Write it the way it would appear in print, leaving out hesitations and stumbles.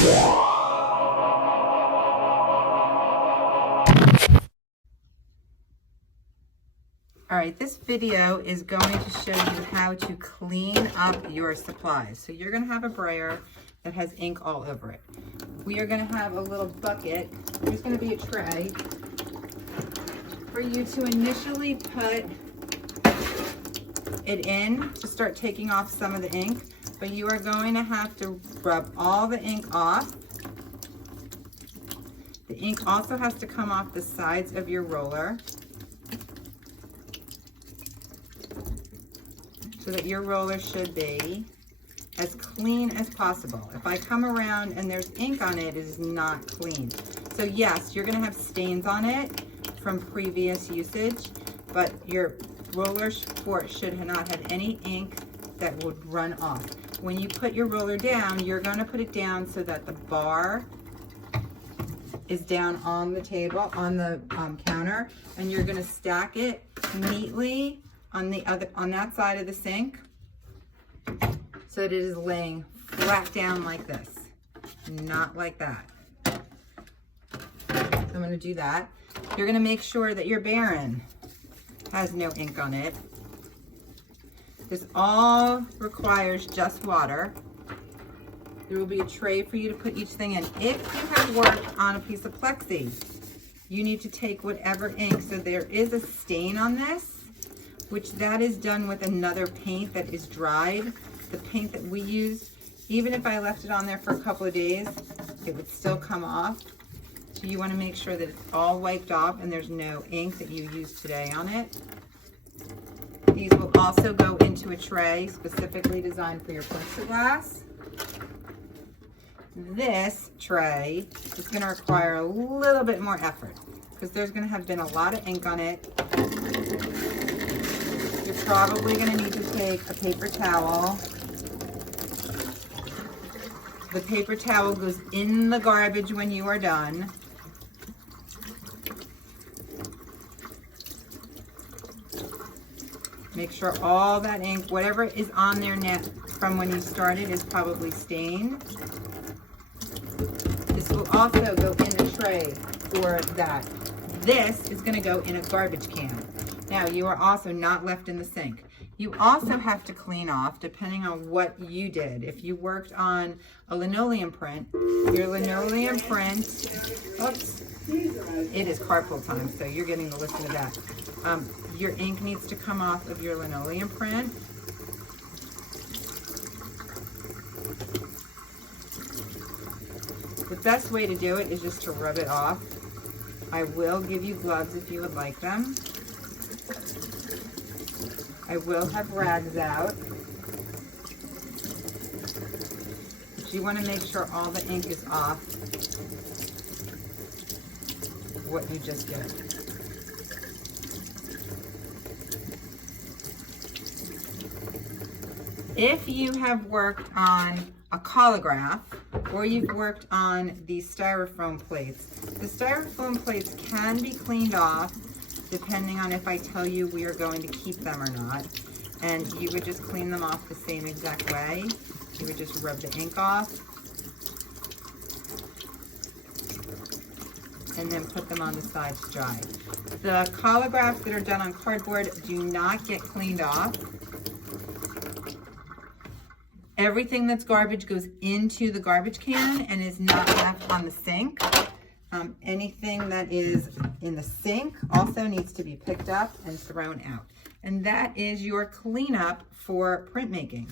All right, this video is going to show you how to clean up your supplies. So you're gonna have a brayer that has ink all over it. We are gonna have a little bucket. There's gonna be a tray for you to initially put it in to start taking off some of the ink, but you are going to have to rub all the ink off. The ink also has to come off the sides of your roller so that your roller should be as clean as possible. If I come around and there's ink on it, it is not clean. So yes, you're gonna have stains on it from previous usage, but your roller support should not have any ink that would run off. When you put your roller down, you're gonna put it down so that the bar is down on the table, on the counter, and you're gonna stack it neatly on that side of the sink so that it is laying flat down like this, not like that. I'm gonna do that. You're gonna make sure that your Baron has no ink on it. This all requires just water. There will be a tray for you to put each thing in. If you have worked on a piece of plexi, you need to take whatever ink. So there is a stain on this, which that is done with another paint that is dried. The paint that we use, even if I left it on there for a couple of days, it would still come off. So you want to make sure that it's all wiped off and there's no ink that you used today on it. These will also go into a tray specifically designed for your plexiglass. This tray is going to require a little bit more effort because there's going to have been a lot of ink on it. You're probably going to need to take a paper towel. The paper towel goes in the garbage when you are done. Make sure all that ink, whatever is on there now from when you started, is probably stained. This will also go in the tray for that. This is going to go in a garbage can. Now, you are also not left in the sink. You also have to clean off, depending on what you did. If you worked on a linoleum print, your linoleum print, oops, it is carpool time, so you're getting to listen to that. Your ink needs to come off of your linoleum print. The best way to do it is just to rub it off. I will give you gloves if you would like them. I will have rags out. But you want to make sure all the ink is off what you just did. If you have worked on a collograph or you've worked on these styrofoam plates, the styrofoam plates can be cleaned off depending on if I tell you we are going to keep them or not. And you would just clean them off the same exact way. You would just rub the ink off and then put them on the side to dry. The collographs that are done on cardboard do not get cleaned off. Everything that's garbage goes into the garbage can and is not left on the sink. Anything that is in the sink also needs to be picked up and thrown out. And that is your cleanup for printmaking.